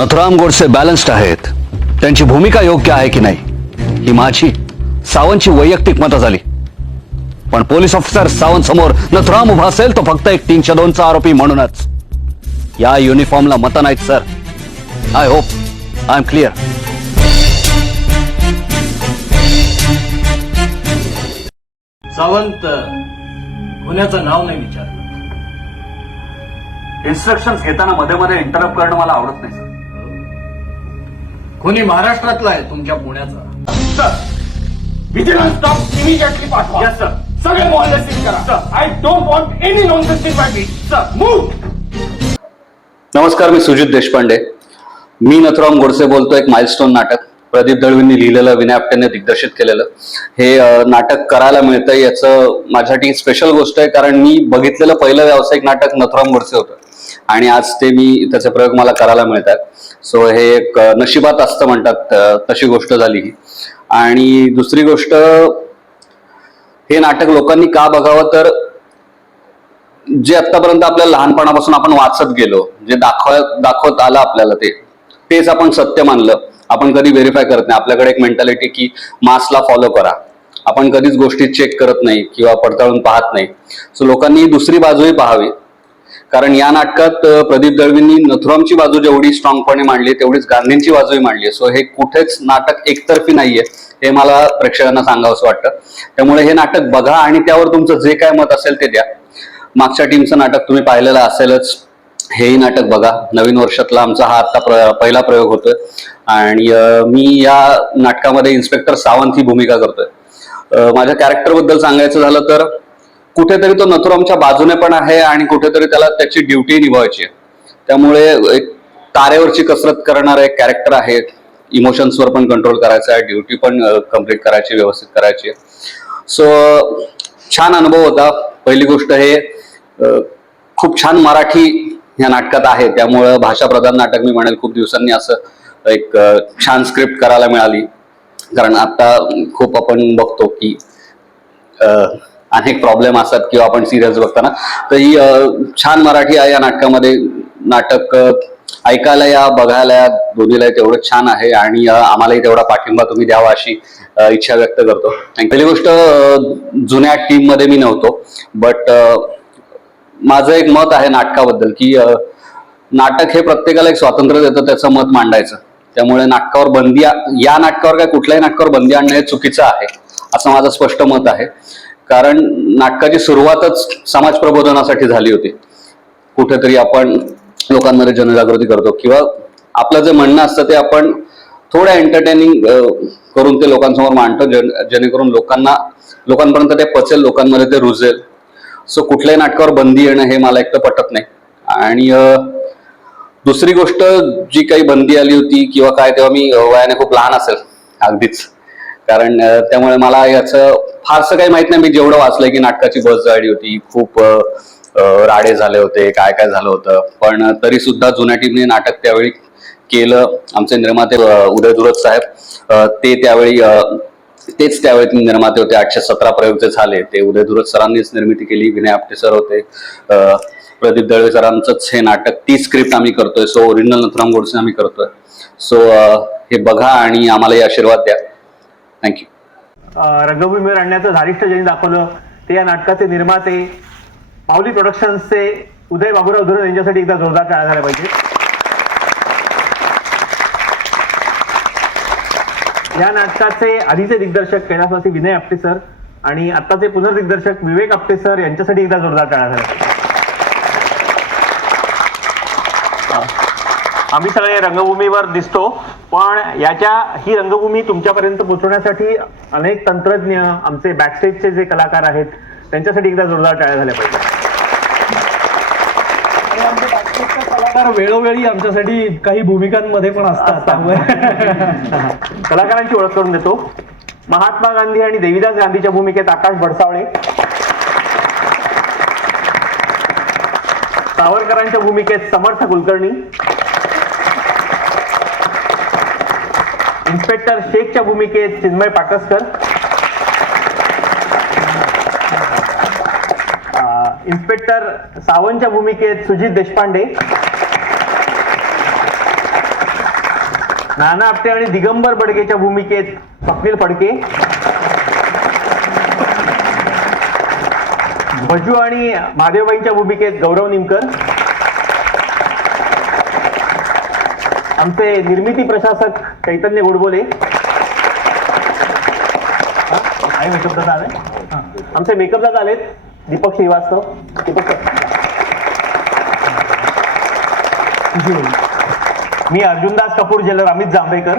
Nathuram Godse balanced आहेत. त्यांची भूमिका योग्य आहे की नाही? ही माझी सावंतची वैयक्तिक मतं झाली. पण पोलीस ऑफिसर सावंत समोर नथुराम उभा असेल तो फक्त एक तीनशे दोनचा आरोपी म्हणूनच. या युनिफॉर्मला मतं नाहीत sir I hope I am clear Sawant गुन्ह्याचं नाव नाही विचारलं. इन्स्ट्रक्शन घेताना मध्ये मध्ये इंटरप्ट करणं मला आवडत नाही सर कोणी महाराष्ट्रातला आहे तुमच्या पुण्याचा? विजिलन्स स्टॉप इमिजिएटली पाठवा. Yes, sir. सगळे मोहल्ले सील करा. I don't want any nonsense in my sir move नमस्कार मी सुजित देशपांडे. मी नथुराम गोडसे बोलतो एक माइलस्टोन नाटक. प्रदीप दळवींनी लिहिलेलं विनय आपटेने दिग्दर्शित केलेलं. हे नाटक करायला मिळतं याचं माझ्यासाठी स्पेशल गोष्ट आहे कारण मी बघितलेलं पहिलं व्यावसायिक नाटक नथुराम गोडसे होतं. आणि आज ते मी त्याचे प्रयोग मला करायला मिळतात. सो हे एक नशिबात असतं म्हणतात तशी गोष्ट झाली ही. आणि दुसरी गोष्ट हे नाटक लोकांनी का बघावं? तर जे आतापर्यंत आपल्याला लहानपणापासून आपण वाचत गेलो जे दाखव दाखवत आलं आपल्याला ते तेच आपण सत्य मानलं. आपण कधी व्हेरीफाय करत नाही. आपल्याकडे एक मेंटॅलिटी की मासला फॉलो करा. आपण कधीच गोष्टी चेक करत नाही किंवा पडताळून पाहत नाही. सो लोकांनी दुसरी बाजूही पाहावी. कारण या नाटकात प्रदीप दळवींनी नथुरामची बाजू जेवढी स्ट्रॉंगपणे मांडली तेवढीच गांधींची बाजूही मांडली. सो हे कुठेच नाटक एकतर्फी नाहीये हे मला प्रेक्षकांना सांगावंसं वाटतं. त्यामुळे हे नाटक बघा आणि त्यावर तुमचं जे काय मत असेल ते द्या. मागच्या टीमचं नाटक तुम्ही पाहिलेलं असेलच हेही नाटक बघा. नवीन वर्षातला आमचा हा आता प्र, पहिला प्रयोग होतोय. आणि मी या नाटकामध्ये इन्स्पेक्टर सावंत ही भूमिका करतोय. माझ्या कॅरेक्टरबद्दल सांगायचं झालं तर कुठेतरी तो नथुरामच्या बाजूने पण आहे आणि कुठेतरी त्याला त्याची ड्युटी निभावायची आहे. त्यामुळे एक तारेवरची कसरत करणारं एक कॅरेक्टर आहे इमोशन्सवर पण कंट्रोल करायचा आहे ड्युटी पण कंप्लीट करायची व्यवस्थित करायची सो छान अनुभव होता. पहिली गोष्ट हे खूप छान मराठी या नाटकात आहे. त्यामुळं भाषाप्रधान नाटक मी म्हणेल खूप दिवसांनी असं एक छान स्क्रिप्ट करायला मिळाली. कारण आता खूप आपण बघतो की अनेक प्रॉब्लेम असतात किंवा आपण सिरियल्स बघताना. तर ही छान मराठी आहे या नाटकामध्ये. नाटक ऐकायला या बघायला या दोन्हीला तेवढं छान आहे आणि आम्हालाही तेवढा पाठिंबा तुम्ही द्यावा अशी इच्छा व्यक्त करतो. आणि पहिली गोष्ट जुन्या टीममध्ये मी नव्हतो. बट माझं एक मत आहे नाटकाबद्दल की नाटक हे प्रत्येकाला एक स्वातंत्र्य देतं त्याचं मत मांडायचं. त्यामुळे नाटकावर बंदी या नाटकावर काय कुठल्याही नाटकावर बंदी आणणं हे चुकीचं आहे असं माझं स्पष्ट मत आहे. कारण नाटकाची सुरुवातच समाज प्रबोधनासाठी झाली होती. कुठेतरी आपण लोकांमध्ये जनजागृती करतो किंवा आपलं जे म्हणणं असतं ते आपण थोडं एंटरटेनिंग करून ते लोकांसमोर मांडतो. जन जेणेकरून लोकांना लोकांपर्यंत ते पचेल लोकांमध्ये ते रुजेल. सो कुठल्याही नाटकावर बंदी येणं हे मला एक तर पटत नाही. आणि दुसरी गोष्ट जी काही बंदी आली होती किंवा काय तेव्हा मी वयाने खूप लहान असेल अगदीच. कारण त्यामुळे मला याचं फारसं काही माहीत नाही. मी जेवढं वाचलंय की नाटकाची बस जाळली होती खूप राडे झाले होते काय काय झालं होतं. पण तरी सुद्धा जुन्या टीमने नाटक त्यावेळी केलं. आमचे निर्माते उदय दुरत साहेब ते त्यावेळी तेच त्यावेळी निर्माते होते. आठशे सतरा प्रयोग जे झाले. ते उदय धुरत सरांनीच निर्मिती केली. विनय आपटे सर होते. प्रदीप दळवे सरांचंच हे नाटक ती स्क्रिप्ट आम्ही करतोय. सो ओरिजिनल नथुराम गोडसे आम्ही करतोय. सो हे बघा आणि आम्हालाही आशीर्वाद द्या. थँक्यू रंगभूमीवर आणण्याचं धारिष्ट ज्यांनी दाखवलं ते या नाटकाचे निर्माते माऊली प्रोडक्शन्सचे उदय बाबूराव धुरण यांच्यासाठी एकदा जोरदार टाळा झाला पाहिजे. या नाटकाचे आधीचे दिग्दर्शक कैलासवासी विनय आपटे सर आणि आत्ताचे पुनर्दिग्दर्शक विवेक आपटे सर यांच्यासाठी एकदा जोरदार टाळा झाला पाहिजे आम्ही सगळे रंगभूमीवर दिसतो. पण याच्या ही रंगभूमी तुमच्यापर्यंत पोहोचवण्यासाठी अनेक तंत्रज्ञ आमचे बॅकस्टेजचे जे कलाकार आहेत त्यांच्यासाठी एकदा जोरदार टाळ्या झाल्या पाहिजे कलाकार वेळोवेळी आमच्यासाठी काही भूमिकांमध्ये पण असतात. त्यामुळे कलाकारांची ओळख करून देतो. महात्मा गांधी आणि देवीदास गांधीच्या भूमिकेत आकाश भडसावळे. सावरकरांच्या भूमिकेत समर्थ कुलकर्णी. इन्स्पेक्टर शेखच्या भूमिकेत चिन्मय पाकसकर. इन्स्पेक्टर सावंतच्या भूमिकेत सुजित देशपांडे. नाना आपटे आणि दिगंबर बडकेच्या भूमिकेत स्वप्नील फडके. भजू आणि महादेवबाईंच्या भूमिकेत गौरव निमकर. आमचे निर्मिती प्रशासक चैतन्य गोडबोले. मेकअप दादा आले? आमचे मेकअप दादा आलेत. दीपक श्रीवास्तव. दीपक मी अर्जुनदास कपूर जेलर अमित जांभेकर.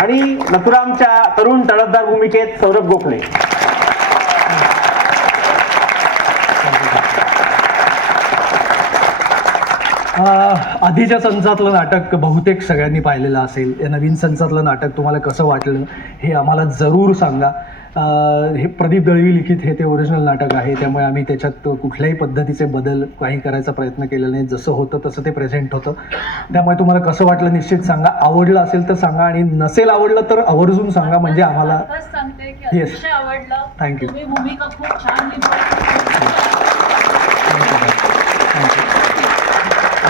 आणि नथुरामच्या तरुण तळपदार भूमिकेत सौरभ गोखले. आधीच्या संचातलं नाटक बहुतेक सगळ्यांनी पाहिलेलं असेल. या नवीन संचातलं नाटक तुम्हाला कसं वाटलं हे आम्हाला जरूर सांगा. हे प्रदीप दळवी लिखित हे ते ओरिजिनल नाटक आहे त्यामुळे आम्ही त्याच्यात कुठल्याही पद्धतीचे बदल काही करायचा प्रयत्न केलेला नाही. जसं होतं तसं ते प्रेझेंट होतं. त्यामुळे तुम्हाला कसं वाटलं निश्चित सांगा. आवडलं असेल तर सांगा आणि नसेल आवडलं तर आवर्जून सांगा म्हणजे आम्हाला आत्ताच सांगते की Yes. अतिशय आवडलं Thank you. तुम्ही भूमिका खूप छान निभावली.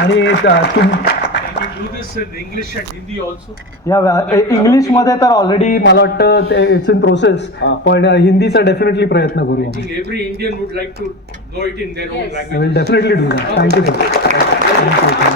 आणि त- तुम do this in English and Hindi also. या इंग्लिशमध्ये तर ऑलरेडी मला वाटतं इट्स इन प्रोसेस पण हिंदीचा डेफिनेटली प्रयत्न करू I think every Indian would like to know it in their own Yes. I language. Will definitely do that thank you sir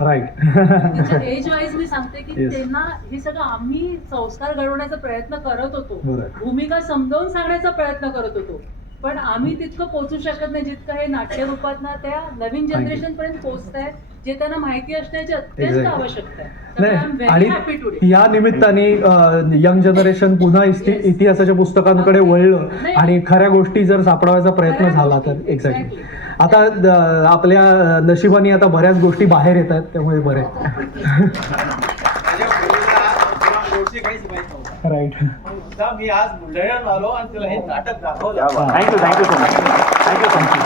right age wise मी सांगते की. त्यांना हे सगळं आम्ही संस्कार घडवण्याचा प्रयत्न करत होतो. भूमिका समजावून सांगण्याचा प्रयत्न करत होतो पण आम्ही तितकं पोहोचू शकत नाही जितकं हे नाट्य रूपात त्या नवीन जनरेशन पर्यंत पोहोचत आहे जे त्यांना माहिती असण्याची अत्यंत. आवश्यकता आहे. आणि या निमित्ताने यंग जनरेशन पुन्हा. इतिहासाच्या पुस्तकांकडे वळलं. आणि खऱ्या गोष्टी जर सापडवायचा प्रयत्न झाला तर. एक्झॅक्टली. आता आपल्या नशिबाने आता बऱ्याच गोष्टी बाहेर येत आहेत त्यामुळे बरे. राईट. मी आज बुलढाण्यात आलो आणि तुला हे नाटक दाखवलं. Thank you thank you so much thank you thank you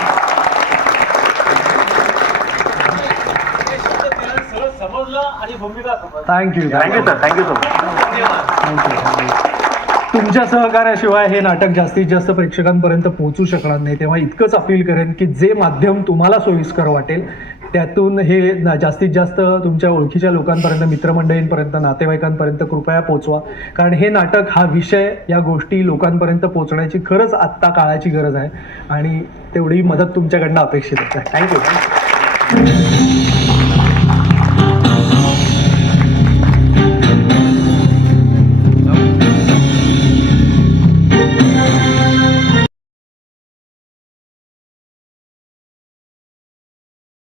हे समजलं आणि भूमिका समजलं. Thank you thank you sir thank you so much धन्यवाद. तुमच्या सहकार्याशिवाय हे नाटक जास्तीत जास्त प्रेक्षकांपर्यंत पोहोचू शकणार नाही. तेव्हा इतकंच अपील करेन की जे माध्यम तुम्हाला सोयीस्कर वाटेल त्यातून हे ना- जास्तीत जास्त तुमच्या ओळखीच्या लोकांपर्यंत मित्रमंडळींपर्यंत नातेवाईकांपर्यंत कृपया पोचवा. कारण हे नाटक हा विषय या गोष्टी लोकांपर्यंत पोचण्याची खरंच आत्ता काळाची गरज आहे. आणि तेवढी मदत तुमच्याकडनं अपेक्षित आहे. थँक्यू